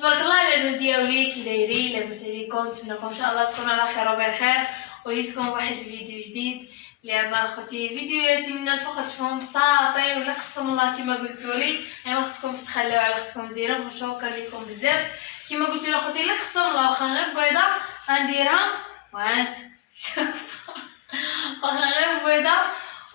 تبارك الله العزاز ديالي كي دايرين لاباس عليكم؟ نتمنىكم ان شاء الله تكونوا على خير وبخير وجيتكم واحد الفيديو جديد اللي عباره اخوتي فيديوهاتي من الفوق تشوفهم بساطين ولا قسم الله كما قلتوا لي ما خصكمش تخليو على اختكم زينب وشكرا لكم بزاف كما قلت لي اخوتي لا قسم الله واخا غير بيضه غنديرها وانت واخا غير بيضه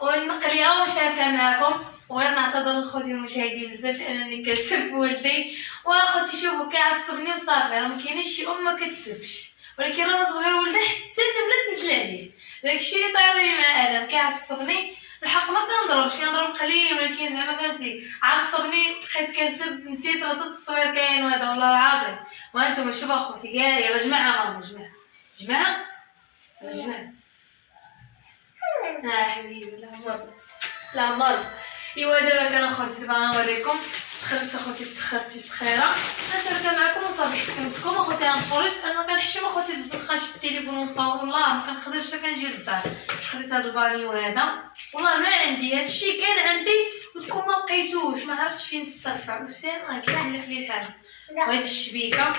ونقليها ونشاركها معكم وغير نعتذر لخوتي المشاهدين بزاف لانني كنسب ولدي واخوتي شوفوا كيعصبني وصافي راه ما كاينش شي ام ما كتسبش ولكن راه صغير ولده حتى النمله تنزل عليه داكشي اللي طاير لي مع ادم كيعصبني الحق ما كنضربش كنضرب قليل ولكن زعما فهمتي عصبني بقيت كنسب نسيت راه التصوير كاين وهذا والله العظيم وانتم شوفوا اخوتي يلا جماعه جماعه حبيبي لا مرض ايوا دابا كان اخوتي دابا غنوريكم خرجت اخوتي تسخرت شي سخيره نشاركها معكم وصافي حيت كنتكم اخوتي غنخرج انا كنحشم اخوتي في الزنقه شفت التليفون ونصور والله ما كنقدرش حتى كنجي للدار خديت هذا البانيو هذا والله ما عندي هادشي كان عندي وتكون ما لقيتوش ما عرفتش فين الصرفه اسامه كيعلف لي الحال وهاد الشبيكه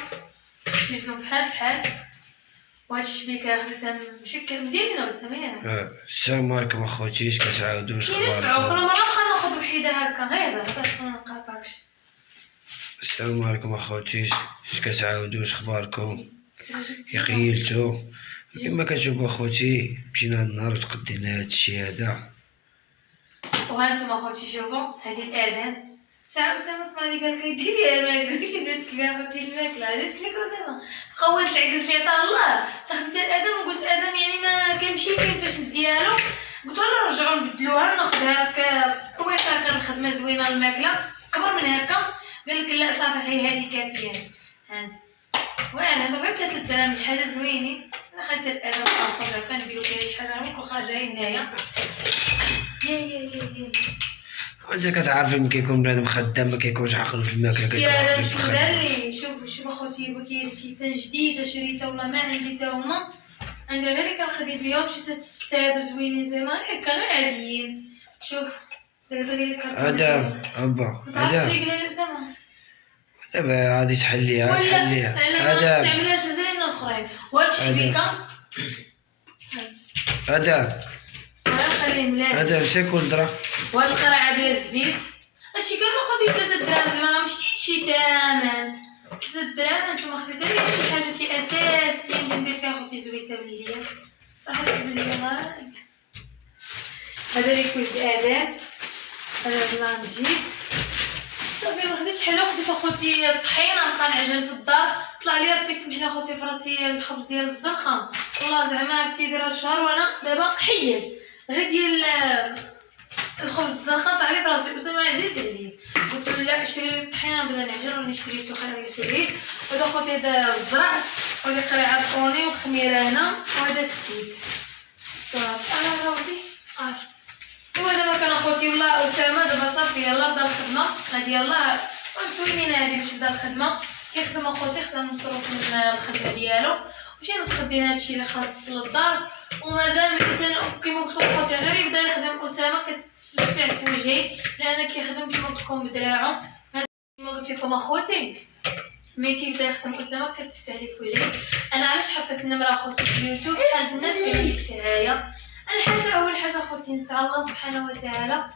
شريتهم فحال وهاد الشبيكه خديتها مشكل مزيانه اسامه السلام عليكم اخوتي اش كتعاودوا اش كينفعوا كل مره نبقى ناخذ وحده هكا غير باش ما نقاطعكش. السلام عليكم اخوتي اش كتعاودوا اش اخباركم يقيلتو كما كتشوفوا اخوتي مشينا هاد النهار وتقدينا هاد الشيء هذا وهانتوما اخوتي شوفوا هذه الاذان ساعه اسامه مالي قال لك ديري الماكله ماشي درت كبيره درتي الماكله درت لك زعما قوت العكز اللي عطاه الله تاخدت الادم وقلت ادم يعني ما كنمشي فين باش نديالو قلت له نرجعو نبدلوها ناخذها لك هو هكا الخدمه زوينه الماكله كبر من هكا قال لك لا صافي هي هذه كافيه هانت وانا هذا غير 3 دراهم الحاجه زوينين انا خديت الادم كنخرج كنديرو فيها شي حاجه ممكن خارجه هنايا يا وانت كتعرفي ملي كيكون بنادم خدام ما كيكونش عاقل في الماكله كيكون شنو دار لي شوف اخوتي كاين كيسان جديده شريتها ولا ما عندي حتى هما عندي غير اللي كنخدم بيهم شي 6 ستاد زوينين زعما هكا غير عاديين شوف هذا ابا دابا غادي تحليها هذا ما نستعملهاش مازال الاخرين وهاد الشبيكه هذا خليه ملاح هذا سيكول درا وهاد القرعه ديال الزيت هادشي كامل خوتي 3 دراهم زعما ماشي شي ثمن 3 دراهم نتوما خديتها لي شي حاجه اللي اساسيه ندير فيها خوتي زويتها بالليل صراحه بالليل هذا اللي كنت اذان هذا بلا نجيب صافي ما خديتش حاجه خديت اخوتي الطحينه نبقى نعجن في الدار طلع لي ربي يسمح لي اخوتي فراسي الخبز ديال الزنخه والله زعما عرفتي دايره شهر وانا دابا حيد غير ديال الخبز الزنخه طلع لي فراسي اسامه عزيز عليا قلت له لا شري لي الطحينه بلا نعجن راني شريتو خليته ليه وهذا اخوتي هذا الزرع وهذه قريعه الكوني والخميره هنا وهذا التيك صافي انا راودي ايوا دابا كان اخوتي والله اسامه دابا صافي يلاه بدا الخدمه غادي يلاه مسولين هادي باش بدا الخدمه كيخدم اخوتي خدا المصروف من الخدمه ديالو مشينا تخدينا هادشي اللي خاص للدار ومازال الانسان كيما قلت لكم اخوتي غير يبدا يخدم اسامه كتوسع في وجهي لان كيخدم كيما قلت لكم بدراعو كيما قلت لكم اخوتي ملي كيبدا يخدم اسامه كتسع لي في وجهي انا علاش حطيت النمره اخوتي في اليوتيوب بحال الناس كيسعايا الحاجه اول حاجه اخوتي نسعى الله سبحانه وتعالى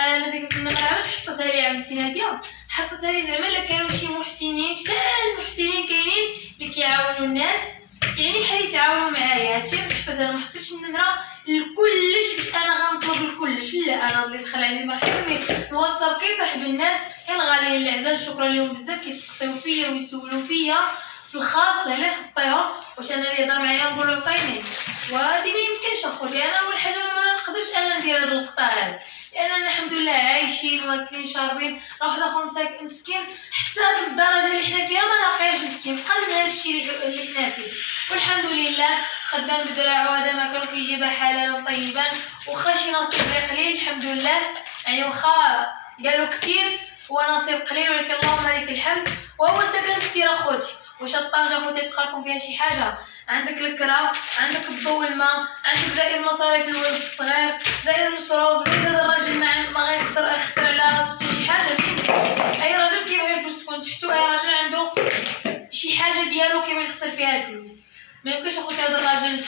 انا ديك النمره علاش حطيتها لي عمتي ناديه حطيتها لي زعما الا كانوا شي محسنين كاع المحسنين كاينين اللي كيعاونوا الناس يعني بحال يتعاونوا معايا هادشي علاش حطيتها ما حطيتش النمره لكلش باش انا غنطلب لكلش لا انا اللي دخل عندي مرحبا الواتساب كيطيح بالناس الغاليين العزاز شكرا لهم بزاف كيسقسيو فيا ويسولوا فيا في الخاص لا خطيهم واش انا اللي هضر معايا نقول له عطيني وهادي ما يمكنش اخوتي انا اول حاجه ما نقدرش انا ندير هذا الخطا هذا لاننا الحمد لله عايشين واكلين شاربين راه واحد اخر مسكين حتى هاد الدرجه اللي حنا فيها ما لاقياش مسكين قل من هادشي اللي حنا فيه والحمد لله خدام بدراعو هذا ما كانوا كيجيبها حلالا طيبا واخا شي نصيب قليل الحمد لله يعني واخا قالوا كثير هو نصيب قليل ولكن اللهم لك الحمد وهو سكن كثير اخوتي واش الطنجه اخوتي تبقى لكم فيها شي حاجه عندك الكرا عندك الضوء الماء عندك زائد مصاريف الولد الصغير زائد المصروف زائد الراجل ما غيخسر على راسو حتى شي حاجه يمكن اي راجل كيبغي الفلوس تكون تحتو اي راجل عنده فيها الفلوس. ما يمكنش اخوتي هذا الراجل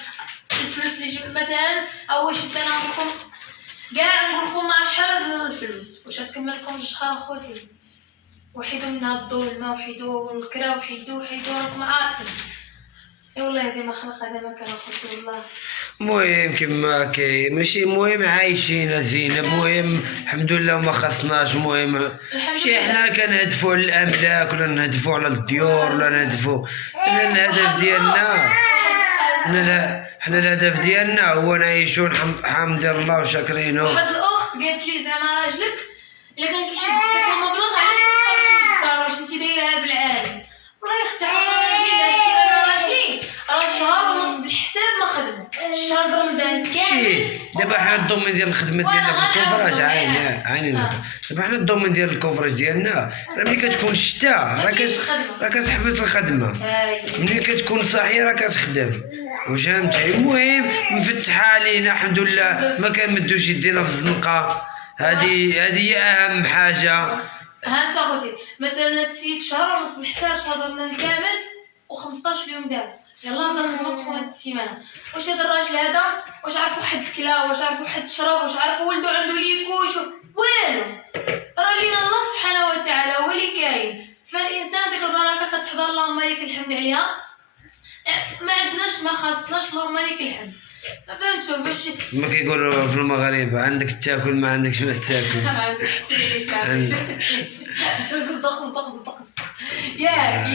الفلوس اللي جبت مثلا او واش انا نقول لكم كاع نقول لكم ما عرفتش شحال هاد الفلوس واش غتكمل لكم الشهر اخوتي. وحيدوا من هاد الضو الماء وحيدوا الكرا وحيدوا راكم عارفين. اي والله هذه ما خلق هذا ما كان اخوتي والله. المهم كما كاين ماشي مهم عايشين زينب، مهم الحمد لله وما خصناش، مهم ماشي حنا كنهدفوا على الاملاك ولا نهدفوا على الديور ولا نهدفوا. حنا الهدف ديالنا حنا الهدف ديالنا هو نعيشوا حامدين الله وشاكرينه. واحد الاخت قالت لي زعما راجلك الا كان كيشد داك المبلغ علاش ما تخرجيش للدار واش انت دايرها بالعالي. والله يا اختي قسما بالله شتي انا راجلي راه شهر ونص بالحساب ما خدمو الشهر د رمضان كامل. دابا حنا الضمن ديال الخدمه ديالنا في الكوفراج عينينا. دابا حنا الضمن ديال الكوفراج ديالنا راه ملي كتكون الشتاء راه كتحبس الخدمه، ملي كتكون صاحيه راه كتخدم وفهمتي. المهم مفتحه علينا الحمد لله، ما كنمدوش يدينا في الزنقه. هذه هي اهم حاجه. ها انت اخوتي مثلا هاد السيد شهر ونص بالحساب شهر رمضان كامل و15 يوم دابا يلاه نخدمو هاد السيمانه. واش هذا الراجل هذا واش عرف واحد كلا واش عرف واحد شرب واش عرف ولدو عنده ليكوش والو. راه لينا الله سبحانه وتعالى هو اللي كاين. فالانسان ديك البركه كتحضر اللهم لك الحمد عليها. ما عندناش ما خاصناش اللهم لك الحمد. فهمتوا باش ما كيقولوا في المغرب عندك تاكل ما عندكش ما تاكل. عندك تعيش صدق ياك.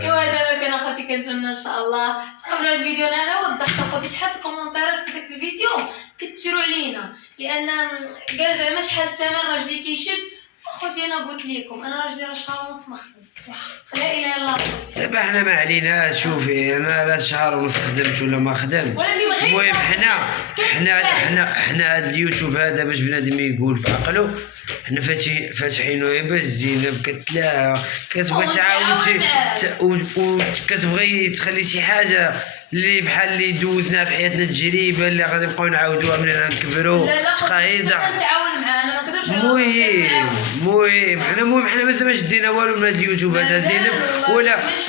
ايوا هذا كان اخوتي كنتمنى ان شاء الله تقبلوا هذا الفيديو. انا غير وضحت اخوتي شحال في الكومونتيرات في داك الفيديو كثروا علينا لان قال زعما شحال الثمن راجلي كيشد. اخوتي انا قلت لكم انا راجلي راه شهر ونص ما خدم. لا اله الا الله اخوتي. دابا حنا ما عليناش. شوفي انا لا شهر ونص خدمت ولا ما خدمت، المهم حنا هاد اليوتيوب هذا باش بنادم يقول في عقله حنا فاتحينو غير باش زينب كتلاها كتبغي تعاود وكتبغي تخلي شي حاجه اللي بحال اللي دوزنا في حياتنا تجربه اللي غادي نبقاو نعاودوها ملي نكبروا تقايده. نتعاون معاه انا ما كنقدرش. المهم حنا مازال ما شدينا والو من هذا اليوتيوب هذا زينب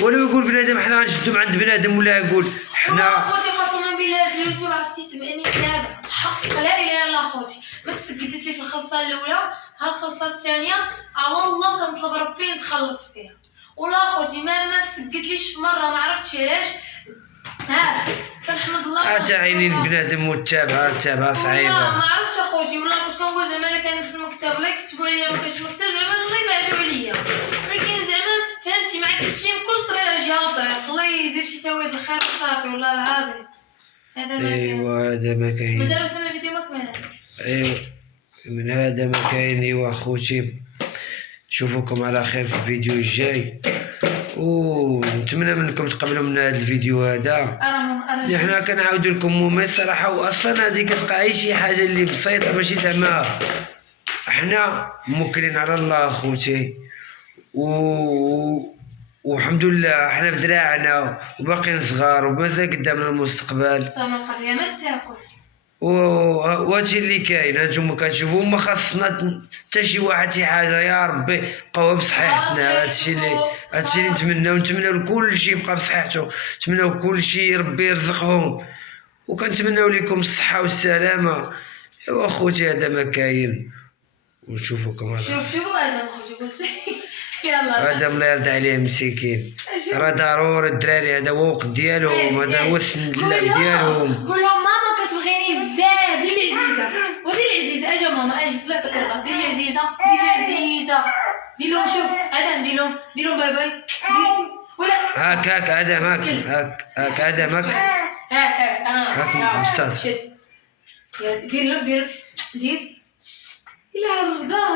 ولا يقول بنادم حنا غنشدو من عند بنادم ولا يقول حنا. اخوتي قسما بالله هذا اليوتيوب عرفتي تبعني دابا حق لا اله الا الله اخوتي. ما تسقدت لي في الخلصه الاولى ها الخلصه الثانيه على الله كنطلب ربي نتخلص فيها. والله اخوتي ما تسقدليش في مره ما عرفتش علاش. ها كنحمد الله. حتى عينين بنادم والتابعه صعيبه. ما عرفتش اخوتي والله كنت كنقول زعما الا كان في المكتب الله يكتبوا عليا ما كانش في المكتب زعما الله يبعدوا عليا. ولكن زعما فهمتي مع التسليم كل طريقه جهه وطريق الله يدير شي تاويل الخير وصافي والله العظيم. هذا ما كاين. ايوا هذا ما كاين. مازال وسام الفيديو ما كمل. ايوا من هذا ما كاين. ايوا اخوتي نشوفكم على خير في الفيديو الجاي ونتمنى منكم تقبلوا من هذا الفيديو هذا. حنا كنعاودوا لكم صراحه واصلا هذه كتبقى شي حاجه اللي بسيطه ماشي زعما. حنا موكلين على الله اخوتي والحمد لله حنا بدراعنا وباقيين صغار ومازال قدامنا المستقبل. زعما القضيه ما تاكل وهادشي اللي كاين هانتوما كتشوفوا ما خاصنا حتى شي واحد شي حاجه. يا ربي بقاو بصحيحتنا. هادشي اللي نتمناو لكل شيء يبقى بصحيحته. نتمناو كل شيء ربي يرزقهم وكنتمناو لكم الصحه والسلامه. ايوا اخوتي هذا ما كاين ونشوفكم على شوفوا ادم اخوتي قلت يلا ادم الله يرضى عليه مسكين. راه ضروري الدراري هذا هو وقت ديالهم هذا هو السن ديالهم. قول لهم ماما كتبغيني بزاف ديري العزيزه وديري العزيزه اجا ماما اجي طلعت كرقه ديري العزيزه دير لهم شوف ادم دير لهم باي باي ولا هاك ادم هاك ادم هاك انا بساط دير الى الرضا